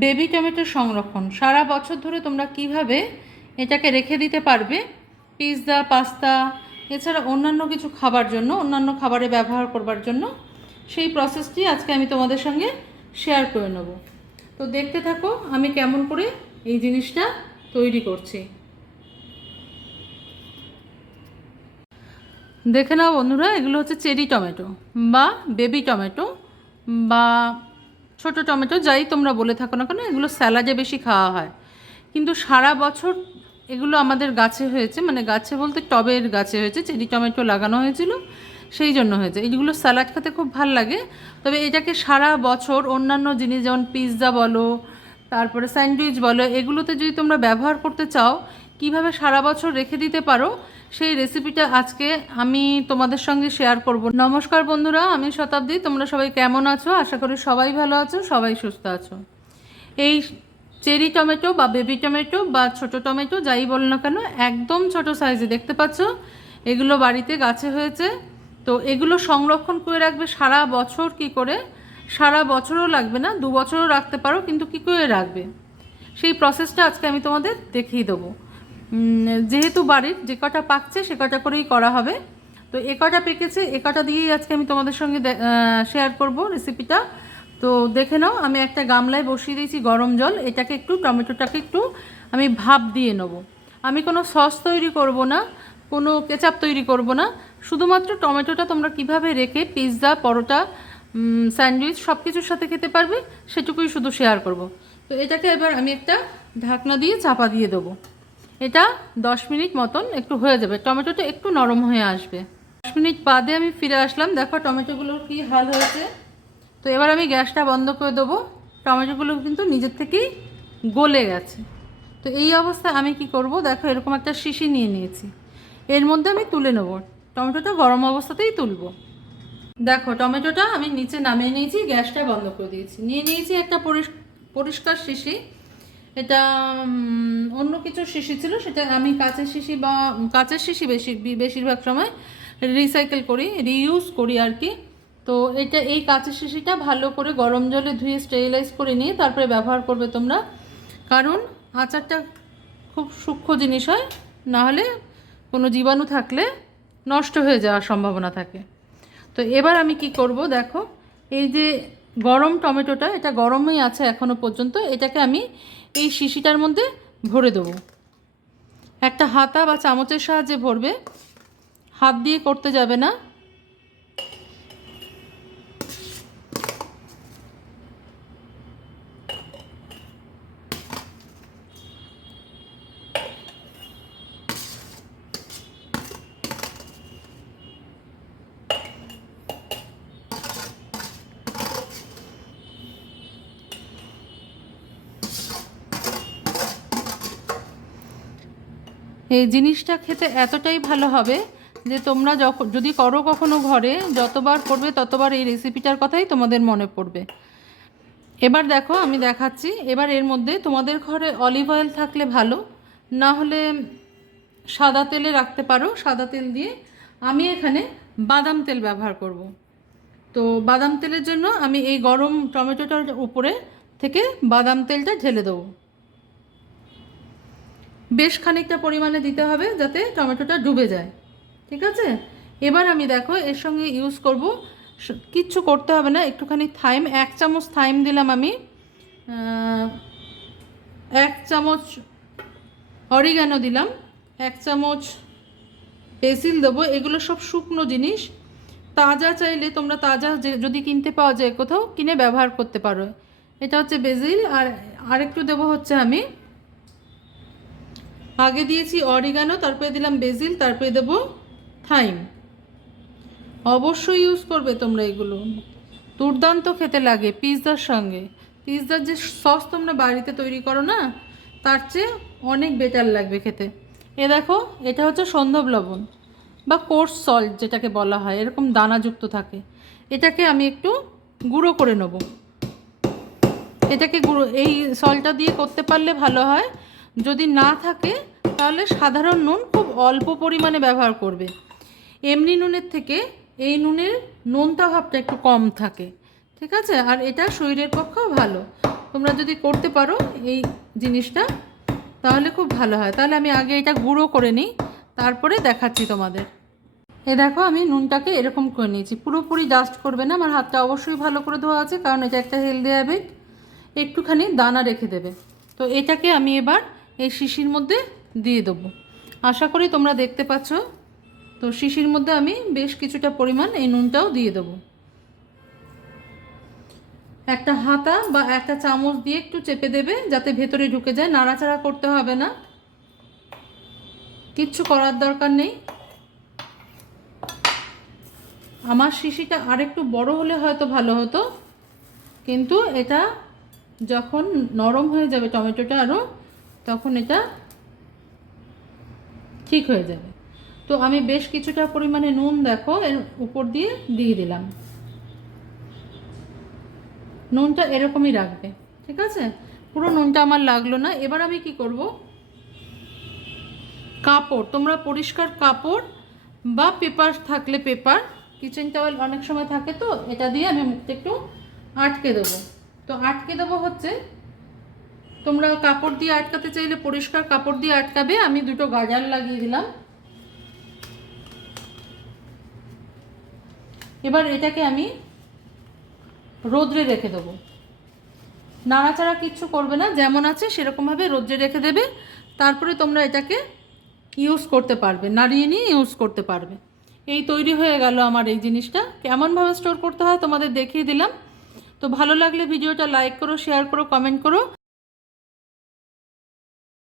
Baby tomato সংরক্ষণ সারা বছর ধরে তোমরা কিভাবে এটাকে রেখে দিতে পারবে পিৎজা, পাস্তা এছাড়া অন্যান্য কিছু খাবার জন্য, অন্যান্য খাবারে ব্যবহার করবার জন্য, সেই প্রসেসটি আজকে আমি তোমাদের সঙ্গে শেয়ার করে নেব। তো দেখতে থাকো আমি কেমন করে এই জিনিসটা তৈরি করছি। দেখে নাও বন্ধুরা, এগুলো হচ্ছে চেরি টমেটো বা বেবি টমেটো বা ছোট টমেটো, যাই তোমরা বলে থাকো না কেন। এগুলো স্যালাডে বেশি খাওয়া হয়, কিন্তু সারা বছর এগুলো আমাদের গাছে হয়েছে, মানে গাছে বলতে টবের গাছে হয়েছে, চেরি টমেটো লাগানো হয়েছিল, সেই জন্য হয়েছে। এইগুলো স্যালাড খেতে খুব ভাল লাগে। তবে এটাকে সারা বছর অন্যান্য জিনিস যেমন পিৎজা বলো, তারপরে স্যান্ডউইচ বলো, এগুলোতে যদি তোমরা ব্যবহার করতে চাও, কিভাবে সারা বছর রেখে দিতে পারো সেই রেসিপিটা আজকে আমি তোমাদের সঙ্গে শেয়ার করব। নমস্কার বন্ধুরা, আমি শতাব্দী। তোমরা সবাই কেমন আছো? আশা করি সবাই ভালো আছো, সবাই সুস্থ আছো। এই চেরি টমেটো বা বেবি টমেটো বা ছোট টমেটো যাই বল না কেন, একদম ছোট সাইজে দেখতে পাচ্ছ, এগুলো বাড়িতে গাছে হয়েছে। তো এগুলো সংরক্ষণ করে রাখবে সারা বছর। কি করে? সারা বছরও লাগবে না, 2 বছরও রাখতে পারো, কিন্তু কী করে রাখবে সেই প্রসেসটা আজকে আমি তোমাদের দেখিয়ে দেবো। যেহেতু বাড়ির যে কটা পাকছে সে কটা করেই করা হবে। তো এ কটা পেকেছে, এ কটা দিয়েই আজকে আমি তোমাদের সঙ্গে শেয়ার করব রেসিপিটা। তো দেখে নাও, আমি একটা গামলায় বসিয়ে দিয়েছি গরম জল। এটাকে একটু, টমেটোটাকে একটু আমি ভাপ দিয়ে নেব। আমি কোনো সস তৈরি করব না, কোনো কেচাপ তৈরি করব না, শুধুমাত্র টমেটোটা তোমরা কিভাবে রেখে পিৎজা, পরোটা, স্যান্ডউইচ সব কিছুর সাথে খেতে পারবে সেটুকুই শুধু শেয়ার করব। তো এটাকে এবার আমি একটা ঢাকনা দিয়ে চাপা দিয়ে দেবো। এটা 10 মিনিট মতন একটু হয়ে যাবে, টমেটোটা একটু নরম হয়ে আসবে। 10 মিনিট বাদে আমি ফিরে আসলাম। দেখো টমেটোগুলোর কী হাল হয়েছে। তো এবার আমি গ্যাসটা বন্ধ করে দেবো। টমেটোগুলো কিন্তু নিজের থেকেই গলে গেছে। তো এই অবস্থায় আমি কি করব, দেখো এরকম একটা শিশি নিয়ে নিয়েছি, এর মধ্যে আমি তুলে নেব। টমেটোটা গরম অবস্থাতেই তুলব। দেখো টমেটোটা আমি নিচে নামিয়ে নিয়েছি, গ্যাসটা বন্ধ করে দিয়েছি। নিয়ে নিয়েছি একটা পরিষ্কার শিশি। এটা অন্য কিছু শিশি ছিল, সেটা আমি কাঁচের শিশি বা কাঁচের শিশি বেশিরভাগ সময় রিসাইকেল করি, রিইউজ করি আর কি। তো এই কাঁচের শিশিটা ভালো করে গরম জলে ধুয়ে স্টেরিলাইজ করে নিয়ে তারপরে ব্যবহার করবে তোমরা, কারণ আচারটা খুব সূক্ষ্ম জিনিস হয়, নাহলে কোনো জীবাণু থাকলে নষ্ট হয়ে যাওয়ার সম্ভাবনা থাকে। তো এবার আমি কি করব, দেখো এই যে গরম টমেটোটা, এটা গরমই আছে এখনও পর্যন্ত, এটাকে আমি এই শিশিটার মধ্যে ভরে দেবো। একটা হাতা বা চামচের সাহায্যে ভরবে, হাত দিয়ে করতে যাবে না। এই জিনিসটা খেতে এতটাই ভালো হবে যে তোমরা যদি করো কখনো ঘরে, যতবার করবে ততবার এই রেসিপিটার কথাই তোমাদের মনে পড়বে। এবার দেখো আমি দেখাচ্ছি। এবার এর মধ্যে তোমাদের ঘরে অলিভ অয়েল থাকলে ভালো, না হলে সাদা তেলে রাখতে পারো। সাদা তেল দিয়ে আমি এখানে বাদাম তেল ব্যবহার করব। তো বাদাম তেলের জন্য আমি এই গরম টমেটোটার উপরে থেকে বাদাম তেলটা ঢেলে দেবো। বেশ খানিকটা পরিমাণে দিতে হবে যাতে টমেটোটা ডুবে যায়, ঠিক আছে? এবার আমি দেখো এর সঙ্গে ইউজ করব, কিচ্ছু করতে হবে না, একটুখানি থাইম, 1 চামচ থাইম দিলাম আমি, 1 চামচ অরিগানো দিলাম, 1 চামচ বেসিল দেবো। এগুলো সব শুকনো জিনিস, তাজা চাইলে তোমরা তাজা যদি কিনতে পাওয়া যায় কোথাও, কিনে ব্যবহার করতে পারো। এটা হচ্ছে বেসিল। আর আরেকটু দেবো হচ্ছে, আমি আগে দিয়েছি অরিগানো, তারপরে দিলাম বেসিল, তারপরে দেবো থাইম। অবশ্যই ইউজ করবে তোমরা এগুলো, দুর্দান্ত খেতে লাগে পিৎজার সঙ্গে। পিৎজার যে সস তোমরা বাড়িতে তৈরি করো না, তার চেয়ে অনেক বেটার লাগবে খেতে। এ দেখো, এটা হচ্ছে সন্ধব লবণ বা কোর্স সল্ট যেটাকে বলা হয়, এরকম দানাযুক্ত থাকে। এটাকে আমি একটু গুঁড়ো করে নেব। এটাকে এই সল্টটা দিয়ে করতে পারলে ভালো হয়। যদি না থাকে তাহলে সাধারণ নুন খুব অল্প পরিমাণে ব্যবহার করবে। এমনি নুনের থেকে এই নুনের নোনতা ভাবটা একটু কম থাকে, ঠিক আছে? আর এটা শরীরের পক্ষেও ভালো। তোমরা যদি করতে পারো এই জিনিসটা তাহলে খুব ভালো হয়। তাহলে আমি আগে এটা গুঁড়ো করে নিই, তারপরে দেখাচ্ছি তোমাদের। এ দেখো আমি নুনটাকে এরকম করে নিয়েছি, পুরোপুরি ডাস্ট করবে না, আমার হাতটা অবশ্যই ভালো করে ধোয়া আছে কারণ এটা একটা হেলদি হ্যাবিট। একটুখানি দানা রেখে দেবে। তো এটাকে আমি এবার এই শিশির মধ্যে দিয়ে দেবো। আশা করি তোমরা দেখতে পাচ্ছ। তো শিশির মধ্যে আমি বেশ কিছুটা পরিমাণ এই নুনটাও দিয়ে দেবো। একটা হাতা বা একটা চামচ দিয়ে একটু চেপে দেবে যাতে ভেতরে ঢুকে যায়, নাড়াচাড়া করতে হবে না, কিচ্ছু করার দরকার নেই। আমার শিশিটা আরেকটু বড় হলে হয়তো ভালো হতো, কিন্তু এটা যখন নরম হয়ে যাবে টমেটোটা আরও, তখন এটা ঠিক হয়ে যাবে। তো আমি বেশ কিছুটা পরিমাণে নুন দেখো এর উপর দিয়ে দিয়ে দিলাম। নুনটা এরকমই রাখবে, ঠিক আছে? পুরো নুনটা আমার লাগলো না। এবার আমি কি করব, কাপড়, তোমরা পরিষ্কার কাপড় বা পেপার থাকলে পেপার, কিচেন টাওয়েল অনেক সময় থাকে, তো এটা দিয়ে আমি মুখটা একটু আটকে দেবো। তো আটকে দেবো হচ্ছে, তোমরা কাপড় দিয়ে আটকাতে চাইলে পরিষ্কার কাপড় দিয়ে আটকাবে। আমি দুটো গাজার লাগিয়ে দিলাম। এবার এটাকে আমি রোদ্রে রেখে দেবো, নাড়াচাড়া কিচ্ছু করবে না, যেমন আছে সেরকমভাবে রোদ্রে রেখে দেবে। তারপরে তোমরা এটাকে ইউজ করতে পারবে, নাড়িয়ে নিয়ে ইউজ করতে পারবে। এই তৈরি হয়ে গেল আমার এই জিনিসটা। কেমনভাবে স্টোর করতে হয় তোমাদের দেখিয়ে দিলাম। তো ভালো লাগলে ভিডিওটা লাইক করো, শেয়ার করো, কমেন্ট করো।